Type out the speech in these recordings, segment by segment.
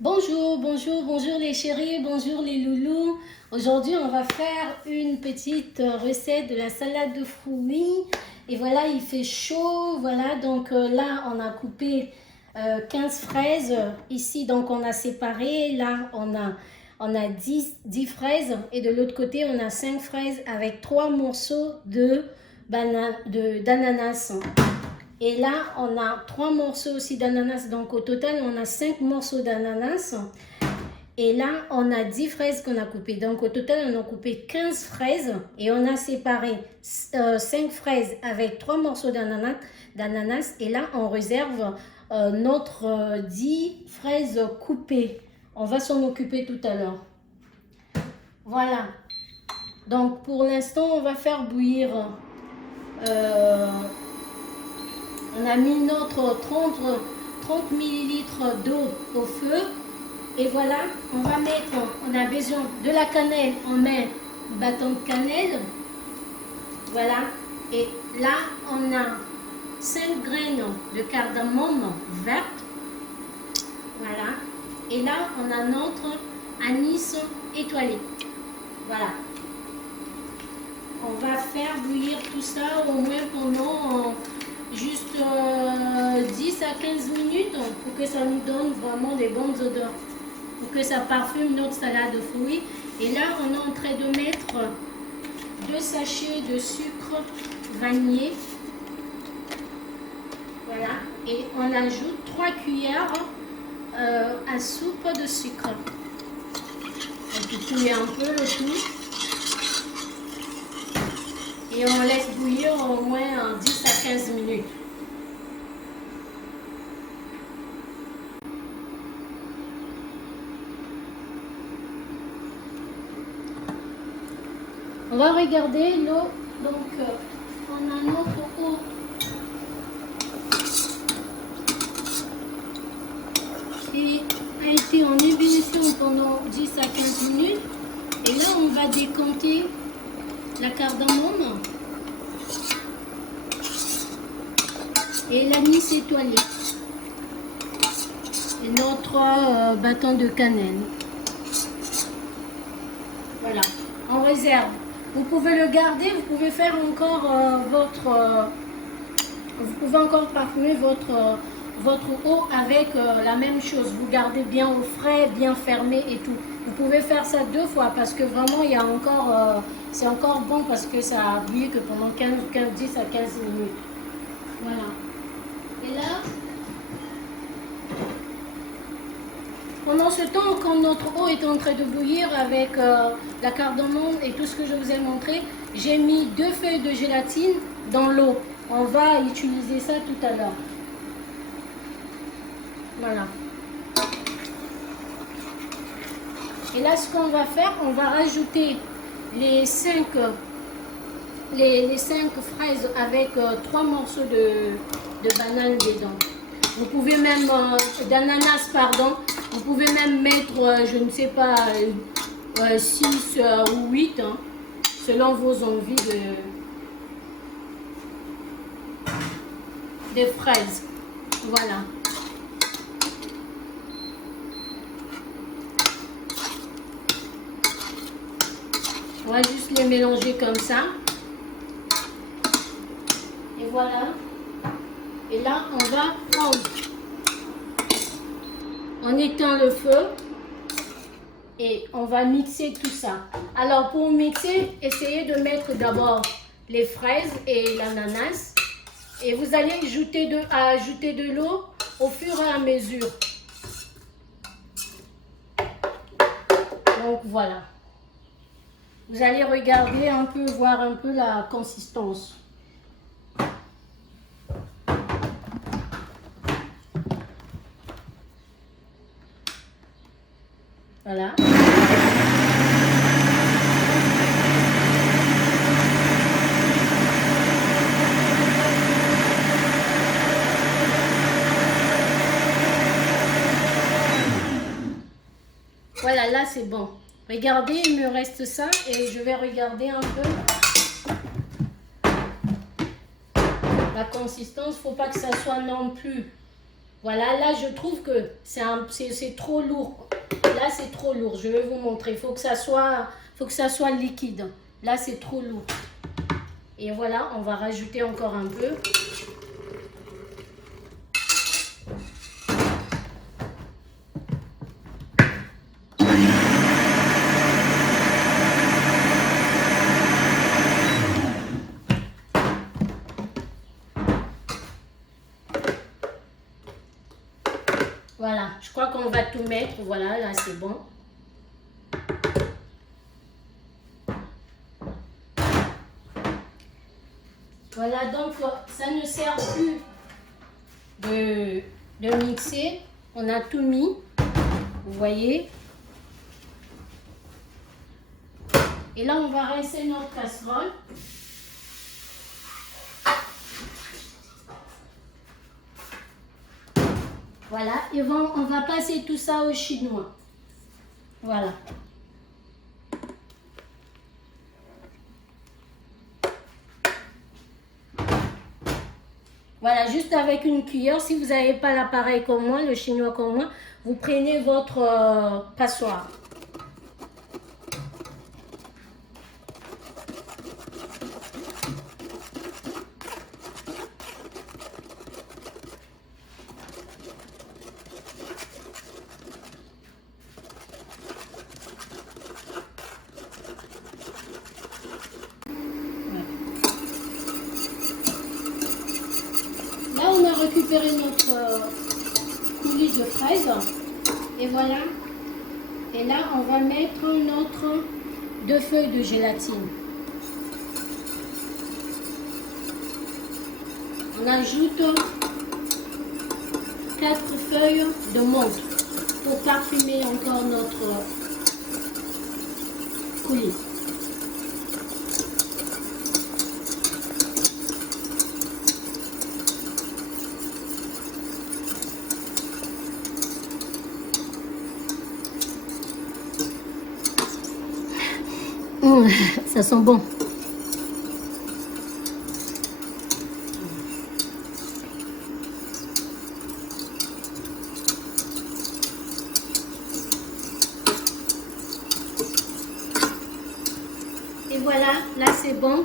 Bonjour, bonjour, bonjour les chéris, bonjour les loulous. Aujourd'hui, on va faire une petite recette de la salade de fruits. Et voilà, il fait chaud. Voilà, donc là, on a coupé 15 fraises. Ici, donc, on a séparé. Là, on a 10 fraises. Et de l'autre côté, on a 5 fraises avec 3 morceaux d'ananas. Et là, on a 3 morceaux aussi d'ananas. Donc, au total, on a 5 morceaux d'ananas. Et là, on a 10 fraises qu'on a coupées. Donc, au total, on a coupé 15 fraises. Et on a séparé 5 fraises avec 3 morceaux d'ananas. Et là, on réserve notre 10 fraises coupées. On va s'en occuper tout à l'heure. Voilà. Donc, pour l'instant, on va faire bouillir... on a mis notre 30 ml d'eau au feu. Et voilà, on a besoin de la cannelle. On met le bâton de cannelle. Voilà. Et là, on a 5 graines de cardamome verte. Voilà. Et là, on a notre anis étoilé. Voilà. On va faire bouillir tout ça au moins pendant... juste 10 à 15 minutes pour que ça nous donne vraiment des bonnes odeurs, pour que ça parfume notre salade de fruits. Et là, on est en train de mettre 2 sachets de sucre vanillé. Voilà. Et on ajoute 3 cuillères à soupe de sucre. On peut couler un peu le tout. Et on laisse bouillir au moins 10 à 15 minutes. On va regarder l'eau. Donc, on a notre eau qui a été en ébullition pendant 10 à 15 minutes. Et là, on va décanter la cardamome et l'anis étoilé et notre bâton de cannelle. Voilà, on réserve. Vous pouvez le garder, vous pouvez faire encore vous pouvez encore parfumer votre eau avec la même chose. Vous gardez bien au frais, bien fermé et tout. Vous pouvez faire ça 2 fois parce que vraiment il y a encore, c'est encore bon parce que ça a bouilli que pendant 10 à 15 minutes. Voilà. Et là, pendant ce temps, quand notre eau est en train de bouillir avec la cardamome et tout ce que je vous ai montré, j'ai mis 2 feuilles de gélatine dans l'eau. On va utiliser ça tout à l'heure. Voilà. Et là, ce qu'on va faire, on va rajouter les 5 fraises avec 3 morceaux de banane dedans. Vous pouvez même, d'ananas, pardon, vous pouvez même mettre, je ne sais pas, 6 ou 8, hein, selon vos envies de fraises. Voilà. On va juste les mélanger comme ça. Et voilà. Et là, on va prendre. On éteint le feu. Et on va mixer tout ça. Alors, pour mixer, essayez de mettre d'abord les fraises et l'ananas. Et vous allez ajouter de l'eau au fur et à mesure. Donc, voilà. Vous allez regarder un peu, voir un peu la consistance. Voilà. Voilà, là c'est bon. Regardez, il me reste ça et je vais regarder un peu la consistance. Il ne faut pas que ça soit non plus Voilà, là je trouve que c'est trop lourd. Là c'est trop lourd, je vais vous montrer. Il faut que ça soit liquide. Là c'est trop lourd. Et voilà, on va rajouter encore un peu. Voilà, je crois qu'on va tout mettre. Voilà, là c'est bon. Voilà, donc ça ne sert plus de mixer. On a tout mis, vous voyez. Et là, on va rincer notre casserole. Voilà, et on va passer tout ça au chinois. Voilà. Voilà, juste avec une cuillère. Si vous n'avez pas l'appareil comme moi, le chinois comme moi, vous prenez votre passoire. Là, on a récupéré notre coulis de fraises. Et voilà. Et là, on va mettre notre 2 feuilles de gélatine. On ajoute 4 feuilles de menthe pour parfumer encore notre coulis. Ça sent bon. Et voilà, là c'est bon,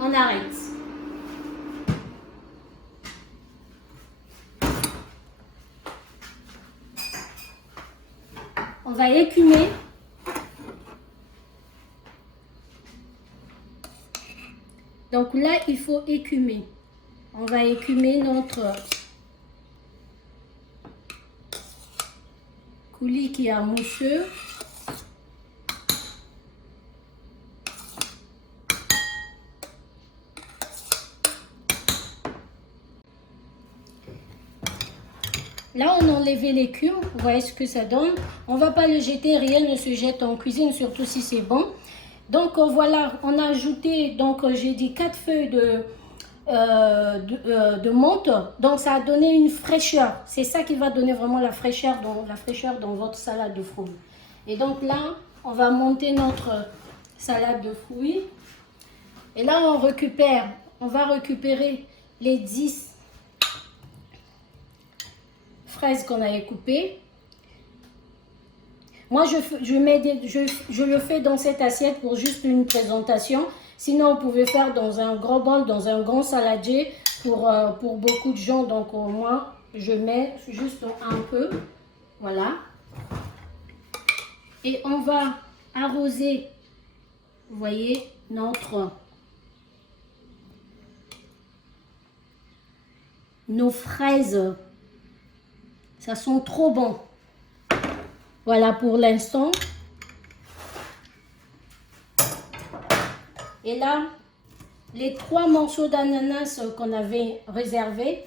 on arrête. On va écumer. Donc là, il faut écumer. On va écumer notre coulis qui est mousseux. Là, on a enlevé l'écume. Vous voyez ce que ça donne. On ne va pas le jeter. Rien ne se jette en cuisine, surtout si c'est bon. Donc, voilà, on a ajouté, donc j'ai dit 4 feuilles de menthe. Donc, ça a donné une fraîcheur. C'est ça qui va donner vraiment la fraîcheur dans votre salade de fruits. Et donc là, on va monter notre salade de fruits. Et là, on va récupérer les 10 fraises qu'on avait coupées. Moi, je le fais dans cette assiette pour juste une présentation. Sinon, vous pouvez faire dans un grand bol, dans un grand saladier pour beaucoup de gens. Donc, au moins, je mets juste un peu. Voilà. Et on va arroser, vous voyez, nos fraises. Ça sent trop bon. Voilà pour l'instant. Et là, les 3 morceaux d'ananas qu'on avait réservés,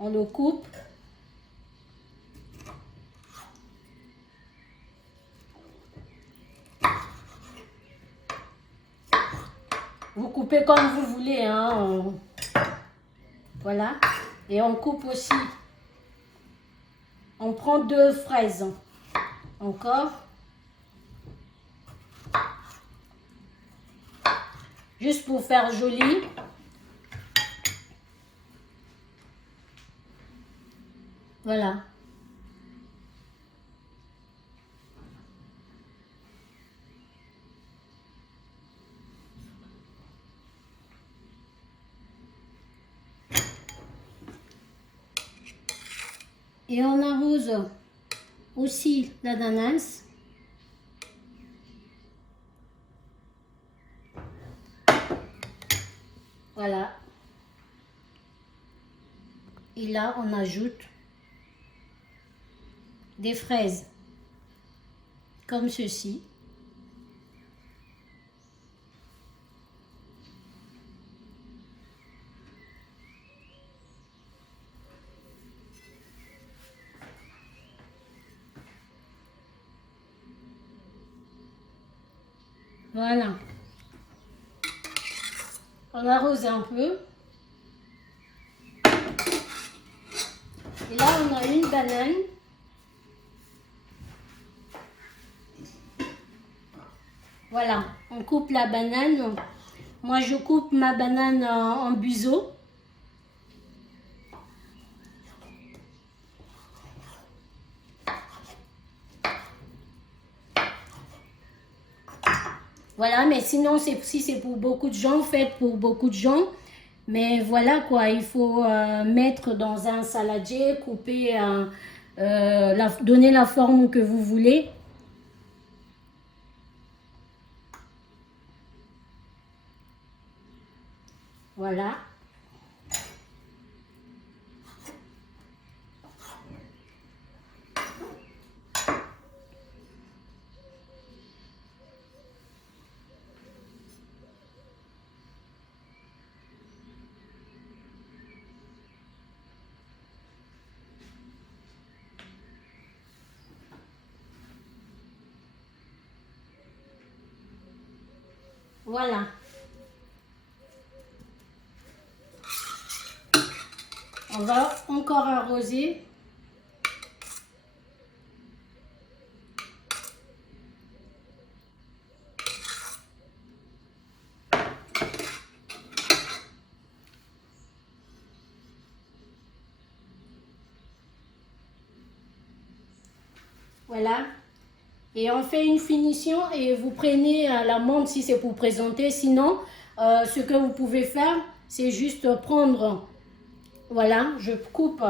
on le coupe. Vous coupez comme vous voulez, hein. Voilà. Et on coupe aussi. On prend 2 fraises. Encore. Juste pour faire joli. Voilà. Et on arrose aussi l'ananas. Voilà. Et là, on ajoute des fraises comme ceci. Voilà. On arrose un peu. Et là, on a une banane. Voilà, on coupe la banane. Moi, je coupe ma banane en buseau. Voilà, mais sinon, si c'est pour beaucoup de gens, faites pour beaucoup de gens. Mais voilà quoi, il faut mettre dans un saladier, couper, donner la forme que vous voulez. Voilà. Voilà. On va encore arroser. Voilà. Et on fait une finition et vous prenez la menthe si c'est pour présenter. Sinon, ce que vous pouvez faire, c'est juste prendre, voilà, je coupe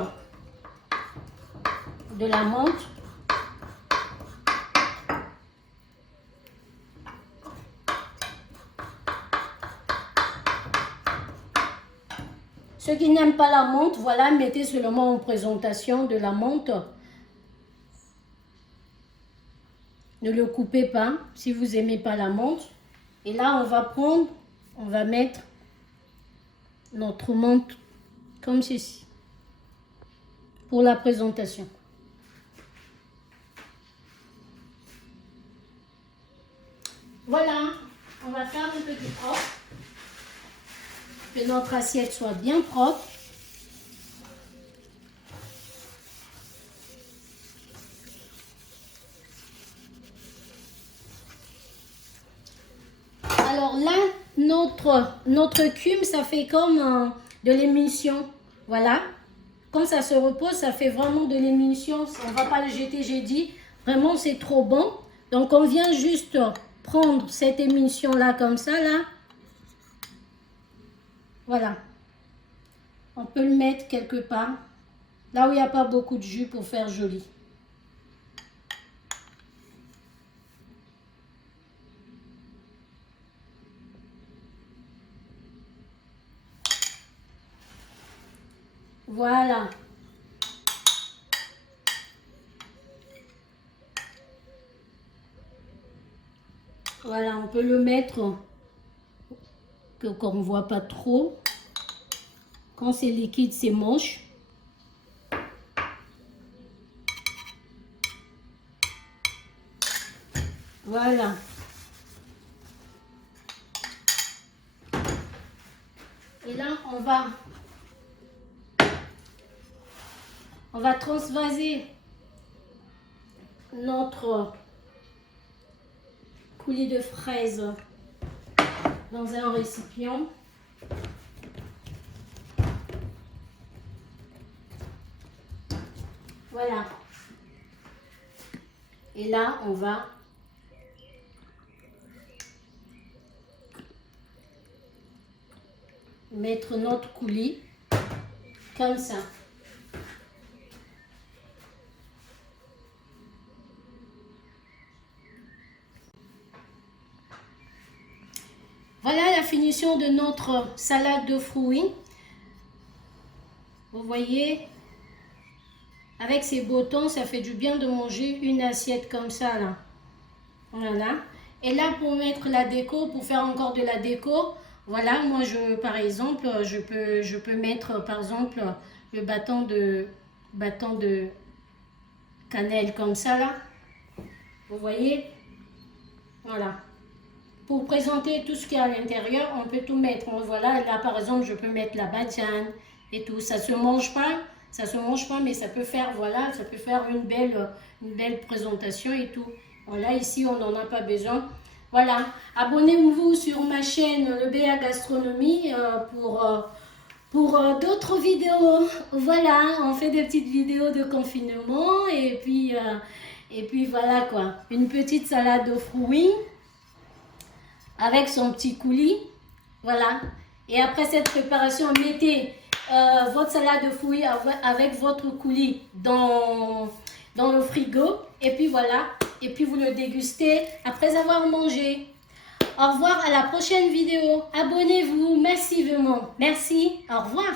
de la menthe. Ceux qui n'aiment pas la menthe, voilà, mettez seulement en présentation de la menthe. Ne le coupez pas si vous n'aimez pas la menthe. Et là, on va mettre notre menthe comme ceci pour la présentation. Voilà, on va faire un petit propre. Que notre assiette soit bien propre. Alors là, notre cume, ça fait comme de l'émulsion. Voilà. Quand ça se repose, ça fait vraiment de l'émulsion. On ne va pas le jeter, j'ai dit. Vraiment, c'est trop bon. Donc, on vient juste prendre cette émulsion-là comme ça, là. Voilà. On peut le mettre quelque part. Là où il n'y a pas beaucoup de jus pour faire joli. Voilà. Voilà, on peut le mettre qu'on ne voit pas trop. Quand c'est liquide, c'est moche. Voilà. Et là, on va transvaser notre coulis de fraises dans un récipient. Voilà. Et là, on va mettre notre coulis comme ça. Voilà la finition de notre salade de fruits. Vous voyez, avec ces boutons, ça fait du bien de manger une assiette comme ça là. Voilà. Et là, pour mettre la déco, pour faire encore de la déco, voilà, moi par exemple, je peux mettre par exemple le bâton de cannelle comme ça là. Vous voyez? Voilà. Pour présenter tout ce qu'il y a à l'intérieur, on peut tout mettre. Voilà, là par exemple, je peux mettre la badiane et tout. Ça se mange pas, mais ça peut faire, voilà, ça peut faire une belle présentation et tout. Voilà, ici, on n'en a pas besoin. Voilà, abonnez-vous sur ma chaîne Le BA Gastronomie pour d'autres vidéos. Voilà, on fait des petites vidéos de confinement et puis voilà quoi. Une petite salade de fruits avec son petit coulis. Voilà. Et après cette préparation, mettez votre salade de fruits avec votre coulis dans le frigo. Et puis voilà. Et puis vous le dégustez après avoir mangé. Au revoir, à la prochaine vidéo. Abonnez-vous massivement. Merci. Au revoir.